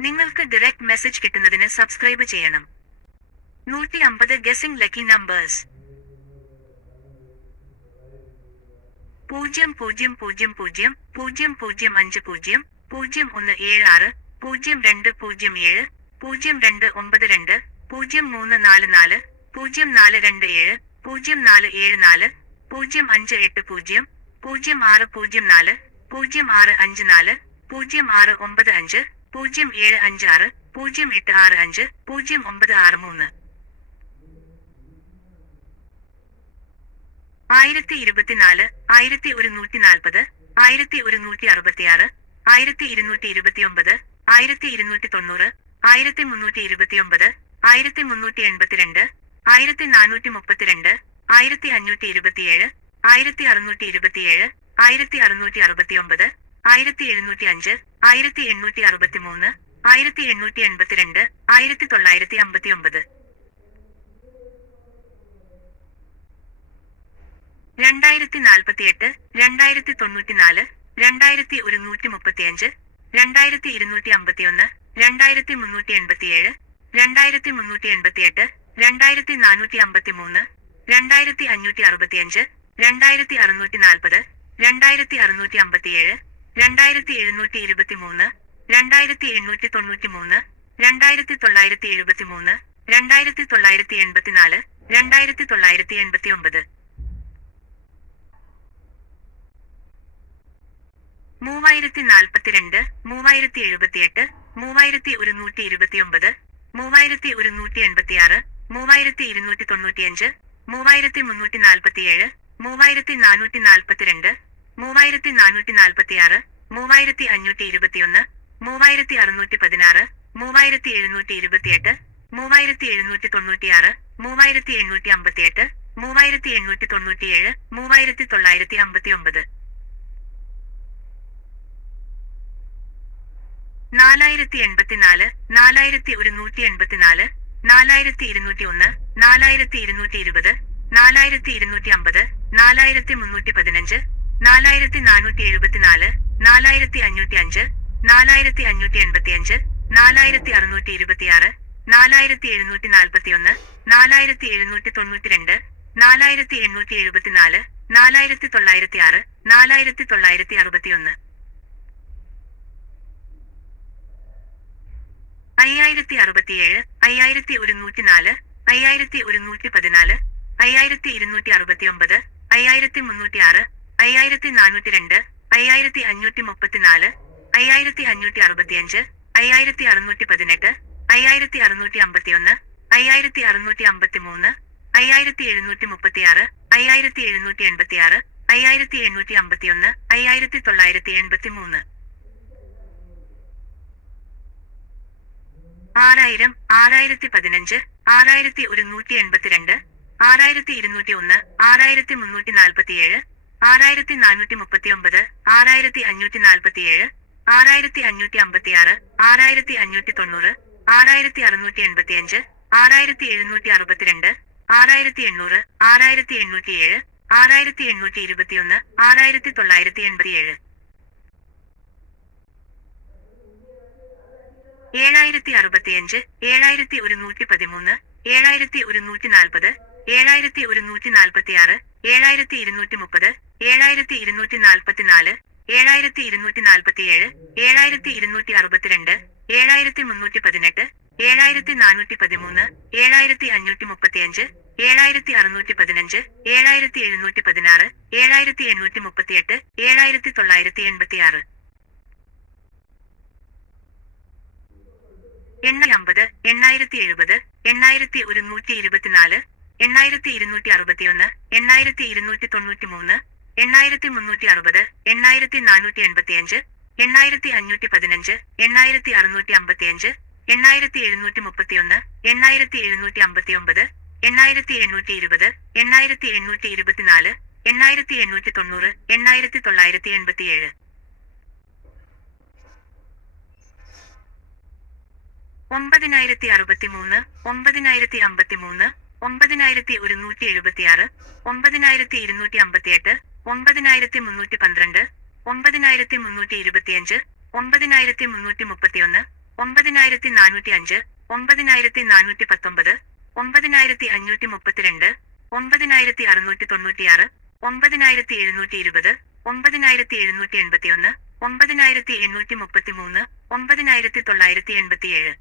നിങ്ങൾക്ക് direct message കിട്ടുന്നതിന് subscribe ചെയ്യണം. നൂറ്റി അമ്പത് ഗസിംഗ് ലക്കി നമ്പേഴ്സ് പൂജ്യം പൂജ്യം പൂജ്യം പൂജ്യം പൂജ്യം പൂജ്യം അഞ്ച് പൂജ്യം പൂജ്യം ഒന്ന് ഏഴ് ആറ് പൂജ്യം രണ്ട് പൂജ്യം ഏഴ് പൂജ്യം രണ്ട് ഒമ്പത് രണ്ട് പൂജ്യം മൂന്ന് നാല് നാല് പൂജ്യം നാല് രണ്ട് ഏഴ് പൂജ്യം നാല് ഏഴ് നാല് പൂജ്യം അഞ്ച് എട്ട് പൂജ്യം പൂജ്യം ആറ് പൂജ്യം നാല് പൂജ്യം ആറ് അഞ്ച് നാല് പൂജ്യം ആറ് ഒമ്പത് അഞ്ച് പൂജ്യം ഏഴ് അഞ്ച് ആറ് പൂജ്യം എട്ട് ആറ് അഞ്ച് പൂജ്യം ഒമ്പത് ആറ് മൂന്ന്. ആയിരത്തി ഇരുപത്തിനാല് ആയിരത്തി ഒരുന്നൂറ്റി നാൽപ്പത് ആയിരത്തി ഒരുന്നൂറ്റി അറുപത്തിയാറ് ആയിരത്തി ഇരുന്നൂറ്റി ഇരുപത്തിയൊമ്പത് ആയിരത്തി ഇരുന്നൂറ്റി തൊണ്ണൂറ് ആയിരത്തി മുന്നൂറ്റി ഇരുപത്തിയൊമ്പത് ആയിരത്തി മുന്നൂറ്റി എൺപത്തിരണ്ട് ആയിരത്തി നാനൂറ്റി മുപ്പത്തിരണ്ട് ആയിരത്തി അഞ്ഞൂറ്റി ഇരുപത്തിയേഴ് ആയിരത്തി അറുന്നൂറ്റി ഇരുപത്തിയേഴ് ആയിരത്തി അറുന്നൂറ്റി അറുപത്തിയൊമ്പത് ആയിരത്തി എഴുന്നൂറ്റി അഞ്ച് ആയിരത്തി എണ്ണൂറ്റി അറുപത്തി മൂന്ന് ആയിരത്തി എണ്ണൂറ്റി എൺപത്തിരണ്ട് ആയിരത്തി തൊള്ളായിരത്തി അമ്പത്തി ഒമ്പത് രണ്ടായിരത്തി നാൽപ്പത്തിയെട്ട് രണ്ടായിരത്തി തൊണ്ണൂറ്റിനാല് രണ്ടായിരത്തി ഒരുന്നൂറ്റി മുപ്പത്തിയഞ്ച് രണ്ടായിരത്തി ഇരുന്നൂറ്റി അമ്പത്തിയൊന്ന് രണ്ടായിരത്തി മുന്നൂറ്റി എൺപത്തിയേഴ് രണ്ടായിരത്തി മുന്നൂറ്റി എൺപത്തിയെട്ട് രണ്ടായിരത്തി നാനൂറ്റി അമ്പത്തിമൂന്ന് രണ്ടായിരത്തി അഞ്ഞൂറ്റി അറുപത്തിയഞ്ച് രണ്ടായിരത്തി അറുന്നൂറ്റി നാൽപ്പത് രണ്ടായിരത്തി അറുന്നൂറ്റി അമ്പത്തിയേഴ് രണ്ടായിരത്തി എഴുന്നൂറ്റി ഇരുപത്തിമൂന്ന് രണ്ടായിരത്തി എണ്ണൂറ്റി തൊണ്ണൂറ്റി മൂന്ന് രണ്ടായിരത്തി തൊള്ളായിരത്തി എഴുപത്തിമൂന്ന് രണ്ടായിരത്തി തൊള്ളായിരത്തി എൺപത്തിനാല് രണ്ടായിരത്തി തൊള്ളായിരത്തി എൺപത്തി ഒമ്പത് മൂവായിരത്തി നാൽപ്പത്തിരണ്ട് മൂവായിരത്തി എഴുപത്തിയെട്ട് മൂവായിരത്തി ഒരുന്നൂറ്റി ഇരുപത്തിയൊമ്പത് മൂവായിരത്തി ഒരുന്നൂറ്റി എൺപത്തിയാറ് മൂവായിരത്തി ഇരുന്നൂറ്റി തൊണ്ണൂറ്റിയഞ്ച് മൂവായിരത്തി മുന്നൂറ്റി നാൽപ്പത്തിയേഴ് മൂവായിരത്തി നാനൂറ്റി നാൽപ്പത്തിരണ്ട് മൂവായിരത്തി നാനൂറ്റി നാൽപ്പത്തിയാറ് മൂവായിരത്തി അഞ്ഞൂറ്റി ഇരുപത്തിയൊന്ന് മൂവായിരത്തി അറുന്നൂറ്റി പതിനാറ് മൂവായിരത്തി എഴുന്നൂറ്റി ഇരുപത്തിയെട്ട് മൂവായിരത്തി എഴുന്നൂറ്റി തൊണ്ണൂറ്റിയാറ് മൂവായിരത്തി എണ്ണൂറ്റി അമ്പത്തിയെട്ട് മൂവായിരത്തി എണ്ണൂറ്റി തൊണ്ണൂറ്റിയേഴ് മൂവായിരത്തി തൊള്ളായിരത്തി അമ്പത്തി ഒമ്പത് നാലായിരത്തി എൺപത്തിനാല് നാലായിരത്തി ഒരുന്നൂറ്റി എൺപത്തിനാല് നാലായിരത്തി ഇരുന്നൂറ്റി ഒന്ന് നാലായിരത്തി ഇരുന്നൂറ്റി ഇരുപത് നാലായിരത്തി ഇരുന്നൂറ്റി അമ്പത് നാലായിരത്തി മുന്നൂറ്റി പതിനഞ്ച് നാലായിരത്തി നാനൂറ്റി എഴുപത്തിനാല് നാലായിരത്തി അഞ്ഞൂറ്റി അഞ്ച് നാലായിരത്തി അഞ്ഞൂറ്റി എൺപത്തിയഞ്ച് നാലായിരത്തി അറുന്നൂറ്റി ഇരുപത്തിയാറ് നാലായിരത്തി എഴുന്നൂറ്റി നാൽപ്പത്തിയൊന്ന് നാലായിരത്തി എഴുന്നൂറ്റി തൊണ്ണൂറ്റിരണ്ട് നാലായിരത്തി എണ്ണൂറ്റി എഴുപത്തിനാല് നാലായിരത്തി തൊള്ളായിരത്തി ആറ് നാലായിരത്തി തൊള്ളായിരത്തി അറുപത്തിയൊന്ന് അയ്യായിരത്തി അറുപത്തിയേഴ് അയ്യായിരത്തി ഒരുന്നൂറ്റി നാല് അയ്യായിരത്തി ഒരുന്നൂറ്റി പതിനാല് അയ്യായിരത്തി ഇരുന്നൂറ്റി അറുപത്തിയൊമ്പത് അയ്യായിരത്തി മുന്നൂറ്റി ആറ് അയ്യായിരത്തി നാനൂറ്റി രണ്ട് അയ്യായിരത്തി അഞ്ഞൂറ്റി മുപ്പത്തിനാല് അയ്യായിരത്തി അഞ്ഞൂറ്റി അറുപത്തിയഞ്ച് അയ്യായിരത്തി അറുന്നൂറ്റി പതിനെട്ട് അയ്യായിരത്തി അറുന്നൂറ്റി അമ്പത്തിയൊന്ന് അയ്യായിരത്തി അറുന്നൂറ്റി അമ്പത്തിമൂന്ന് അയ്യായിരത്തി എഴുന്നൂറ്റി മുപ്പത്തിയാറ് അയ്യായിരത്തി എഴുന്നൂറ്റി എൺപത്തിയാറ് അയ്യായിരത്തി എണ്ണൂറ്റി അമ്പത്തിയൊന്ന് അയ്യായിരത്തി തൊള്ളായിരത്തി എൺപത്തി മൂന്ന് ആറായിരം ആറായിരത്തി പതിനഞ്ച് ആറായിരത്തി ഒരുന്നൂറ്റി എൺപത്തിരണ്ട് ആറായിരത്തി ഇരുന്നൂറ്റി ഒന്ന് ആറായിരത്തി മുന്നൂറ്റി നാൽപ്പത്തിയേഴ് ആറായിരത്തി നാനൂറ്റി മുപ്പത്തിയൊമ്പത് ആറായിരത്തി അഞ്ഞൂറ്റി നാൽപ്പത്തിയേഴ് ആറായിരത്തി അഞ്ഞൂറ്റി അമ്പത്തിയാറ് ആറായിരത്തി അഞ്ഞൂറ്റി തൊണ്ണൂറ് ആറായിരത്തി അറുന്നൂറ്റി എൺപത്തിയഞ്ച് ആറായിരത്തി എഴുന്നൂറ്റി അറുപത്തിരണ്ട് ആറായിരത്തി എണ്ണൂറ് ആറായിരത്തി എണ്ണൂറ്റിയേഴ് ആറായിരത്തി എണ്ണൂറ്റി ഇരുപത്തിയൊന്ന് ആറായിരത്തി തൊള്ളായിരത്തി എൺപത്തിയേഴ് ഏഴായിരത്തി അറുപത്തിയഞ്ച് ഏഴായിരത്തി ഒരുന്നൂറ്റി പതിമൂന്ന് ഏഴായിരത്തി ഒരുന്നൂറ്റി നാൽപ്പത് ഏഴായിരത്തി ഒരുന്നൂറ്റി നാൽപ്പത്തിയാറ് ഏഴായിരത്തി ഇരുന്നൂറ്റി മുപ്പത് ഏഴായിരത്തി ഇരുന്നൂറ്റി നാൽപ്പത്തിനാല് ഏഴായിരത്തി ഇരുന്നൂറ്റി നാൽപ്പത്തിയേഴ് ഏഴായിരത്തി ഇരുന്നൂറ്റി അറുപത്തിരണ്ട് ഏഴായിരത്തി മുന്നൂറ്റി പതിനെട്ട് ഏഴായിരത്തി നാനൂറ്റി പതിമൂന്ന് ഏഴായിരത്തി അഞ്ഞൂറ്റി മുപ്പത്തിയഞ്ച് ഏഴായിരത്തി അറുന്നൂറ്റി പതിനഞ്ച് ഏഴായിരത്തി എഴുന്നൂറ്റി പതിനാറ് ഏഴായിരത്തി എണ്ണൂറ്റി മുപ്പത്തിയെട്ട് ഏഴായിരത്തി തൊള്ളായിരത്തി എൺപത്തിയാറ് എണ്ണ അമ്പത് എണ്ണായിരത്തി എഴുപത് എണ്ണായിരത്തി ഒരുന്നൂറ്റി ഇരുപത്തിനാല് എണ്ണായിരത്തി ഇരുന്നൂറ്റി അറുപത്തിയൊന്ന് എണ്ണായിരത്തി ഇരുന്നൂറ്റി തൊണ്ണൂറ്റി മൂന്ന് എണ്ണായിരത്തി മുന്നൂറ്റി അറുപത് എണ്ണായിരത്തി നാനൂറ്റി എൺപത്തിയഞ്ച് എണ്ണായിരത്തി അഞ്ഞൂറ്റി പതിനഞ്ച് എണ്ണായിരത്തി അറുന്നൂറ്റി അമ്പത്തിയഞ്ച് എണ്ണായിരത്തി എഴുന്നൂറ്റി മുപ്പത്തിയൊന്ന് എണ്ണായിരത്തി എഴുന്നൂറ്റി അമ്പത്തിയൊമ്പത് എണ്ണായിരത്തി എണ്ണൂറ്റി ഇരുപത് എണ്ണായിരത്തി എണ്ണൂറ്റി ഇരുപത്തിനാല് എണ്ണായിരത്തി എണ്ണൂറ്റി തൊണ്ണൂറ് എണ്ണായിരത്തി തൊള്ളായിരത്തി എൺപത്തിയേഴ് ഒമ്പതിനായിരത്തി അറുപത്തിമൂന്ന് ഒമ്പതിനായിരത്തി അമ്പത്തിമൂന്ന് ഒമ്പതിനായിരത്തി ഒരുന്നൂറ്റി എഴുപത്തിയാറ് ഒമ്പതിനായിരത്തി ഇരുന്നൂറ്റി അമ്പത്തിയെട്ട് ഒമ്പതിനായിരത്തി മുന്നൂറ്റി പന്ത്രണ്ട് ഒമ്പതിനായിരത്തി മുന്നൂറ്റി ഇരുപത്തിയഞ്ച് ഒമ്പതിനായിരത്തി മുന്നൂറ്റി മുപ്പത്തിയൊന്ന് ഒമ്പതിനായിരത്തി നാനൂറ്റി അഞ്ച് ഒമ്പതിനായിരത്തി നാനൂറ്റി പത്തൊമ്പത് ഒമ്പതിനായിരത്തി അഞ്ഞൂറ്റി മുപ്പത്തിരണ്ട് ഒമ്പതിനായിരത്തി അറുന്നൂറ്റി തൊണ്ണൂറ്റിയാറ് ഒമ്പതിനായിരത്തി എഴുന്നൂറ്റി ഇരുപത് ഒമ്പതിനായിരത്തി എഴുന്നൂറ്റി എൺപത്തിയൊന്ന് ഒമ്പതിനായിരത്തി എണ്ണൂറ്റി മുപ്പത്തിമൂന്ന് ഒമ്പതിനായിരത്തി തൊള്ളായിരത്തി എൺപത്തിയേഴ്